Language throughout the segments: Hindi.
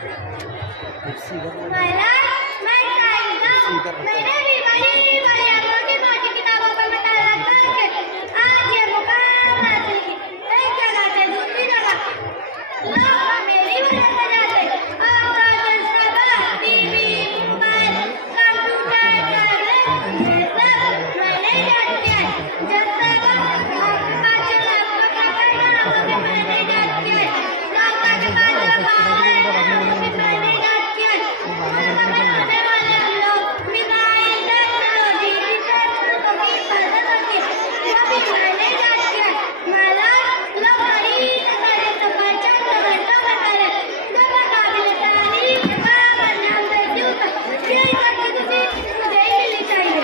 मैंने भी बड़ी बड़ी मोटी मोटी किताबों पर मताला करके आज ये मुकाम हासिल की। एक जगह से दूसरी जगह लोग मेरी वजह से जाते। अब तो टीवी, मोबाइल, कंप्यूटर, टैबलेट ये सब मैंने याद किया है। जैसे बच्चे लोगों का पढ़ना होगा मैंने याद किया है। लौका के बाद मैंने याद किया है। आने वाले लोग मोबाइल टेक्नोलॉजी टेक्नोलॉजी की मदद होती है। वो भी मैंने याद किया है। माला लोग खरीद करे तो पहचान तो घंटों में करे। लोग काबिल तारीफ बाबर नाम से जूता ये करके तुझे मुझे ही मिलनी चाहिए।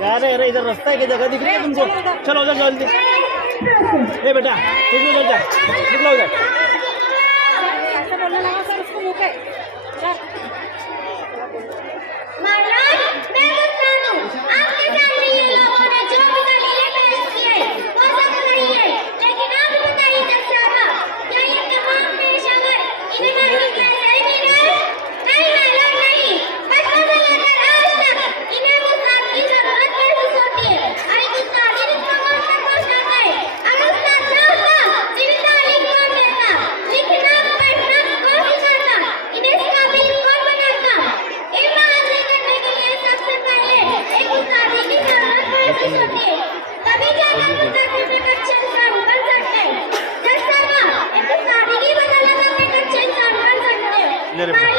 यार अरे इधर रास्ता की जगह दिख रही है तुमको? चलो उधर जल्दी। ए बेटा निकलो उधर, निकलो उधर। ऐसा बोलना लगा सर उसको मुंह पे। महाराज मैं मुस्तान हूँ। आपके सामने ये लोगों ने जो भी दलीलें पेश की है वो सब नहीं है। लेकिन आप बताइए जज साहब क्या ये तमाम पेशेवर इन्हें मालूम कैसे मिले? नहीं मालूम नहीं। बचपन से लेकर आज तक इन्हें मुस्तान की जरूरत महसूस होती है। अरे गुस्ताखी इसको कौन सा कोर्स करता है? अगर उस्ताद ना होता इन्हें तालीम कौन देता? लिखना पढ़ना कौन सिखाता? इन्हें इस काबिल कौन बनाता? इल्म हासिल करने के लिए सबसे पहले एक उस्तादी की जरूरत महसूस होती है। तभी जाकर मुस्तकिल में अच्छे इंसान बन सकते हैं। जज साहब एक उस्तादी की बदौलत हम एक अच्छे इंसान बन सकते हैं। आप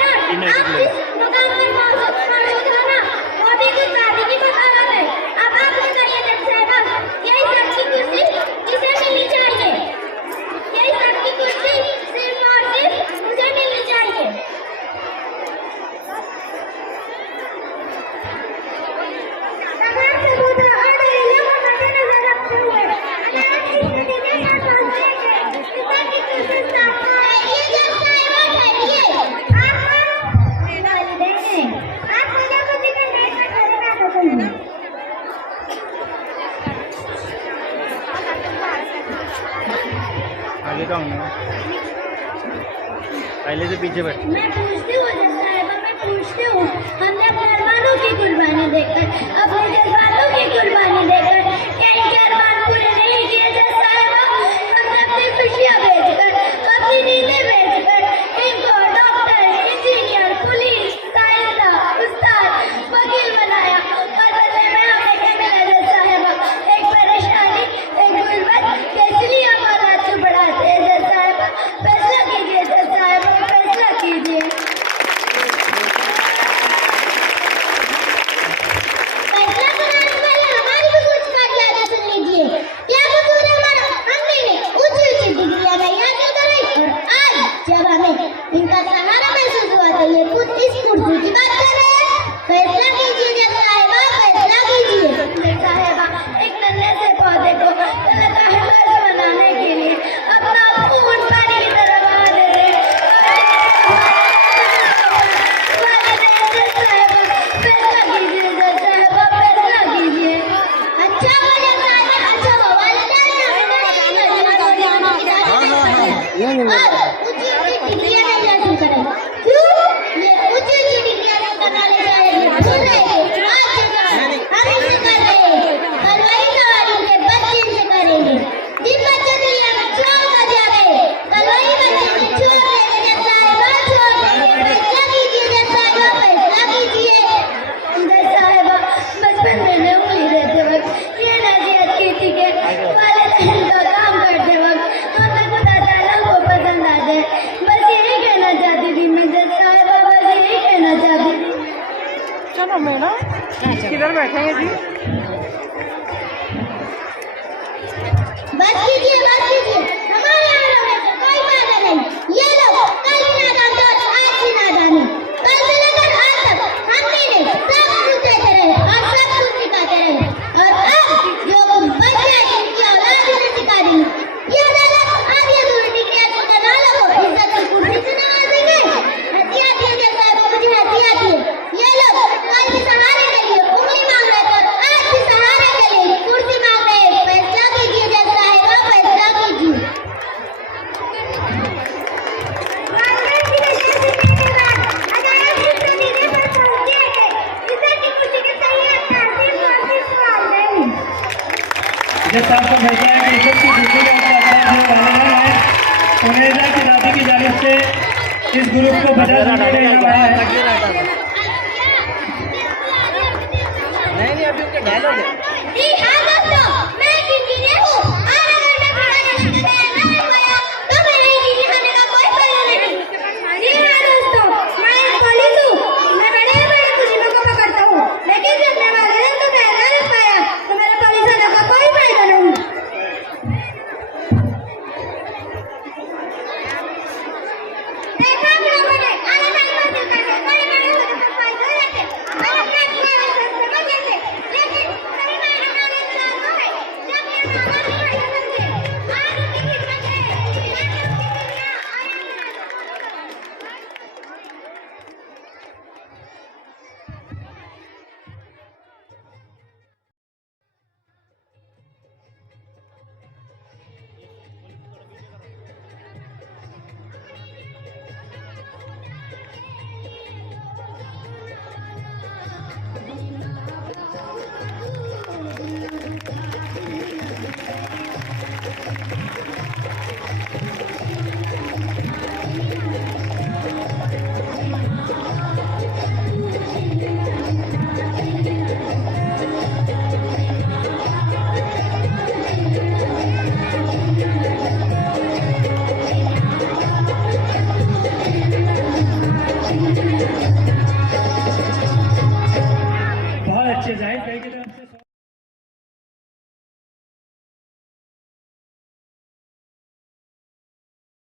जिस मुकाम पर मौजूद हो ना वो भी एक उस्तादी की बदौलत है। अब आप बताइए जज साहब यही सबकी कुर्सी किसे मिलनी चाहिए? यही सबकी कुर्सी सिर्फ और सिर्फ मुझे मिलनी चाहिए। तमाम सबूत और दलीलों को मद्देनजर रखते हुए अदालत की नतीजे का फैसला है। किसी की कुर्सी साफ है। ये जज साहब ठहरिए। आप मुझे कुछ करने का तरीका बताइए। आगे का हूँ पहले से पीछे बैठ। मैं पूछती हूँ जज साहब, मैं पूछती हूँ हमने अपने अरमानों की कुर्बानी देकर अपने जज्बातों की कुर्बानी देकर क्या इनके अरमान पूरे नहीं किए जज साहब? हमने अपनी खुशियाँ बेचकर अपनी नींदें बेचकर इनको डॉक्टर इंजीनियर पुलिस साइंसदान उस्ताद वकील बनाया। बचपन में नौकरी रहते वक्त ये नसीहत की थी कि वालिदैन का काम करते वक्त हमें खुदा ताला को पसंद आते हैं। बस यही कहना चाहती थी मैं जज साहबा, बस यही कहना चाहती थी। चलो मैडम किधर बैठेंगे जी? बस कीजिए हमारे आने में कोई बाधा नहीं। ये लोग कल भी नादान थे और आज भी नादान हैं। कल से लेकर आज तक हमने इन्हें सब कुछ देते रहे और सब कुछ सिखाते रहे, और अब जो बच गए उनकी औलाद इन्हें सिखा देंगे। ये अदालत आज ये अथॉरिटी के करने वालों को इज्जत की कुर्सी से नवाजेंगे। हथियार दिए जैसा है बाबू जी, हथियार दिए। ये लोग कल के सहारे के लिए उंगली मांग रहे थे और आज भी सहारे के लिए कुर्सी मांग रहे हैं। फैसला कीजिए जैसा है वो फैसला कीजिए। जब आपको फैसला है कि इज्जत की कुर्सी का वालिदैन है, उन्हें की दादी की जानिब से इस ग्रुप को बचा देने में यहाँ आया है। नहीं अभी उनका डायलॉग है। जी हाँ दोस्तों, मैं एक इंजीनियर हूँ और अगर मैं पढ़ाने में तैयार नहीं हुआ तो मेरे इंजीनियर होने का कोई फायदा नहीं। जी हाँ दोस्तों, मैं एक पुलिस हूँ, मैं बड़े मुजरिमों को पकड़ता हूँ, लेकिन जब मैं वालिदैन को तैयार नहीं पाया तो मेरे पुलिस होने का कोई फायदा नहीं। देखा आप लोगों ने आला तालीम हासिल करके बड़े होने पर फायदा लेते और अपना किया हुआ समझ लेते, लेकिन कभी हमारे साथ वो है जब ये हमारी फायदा बनते आज उनकी खिदमत है।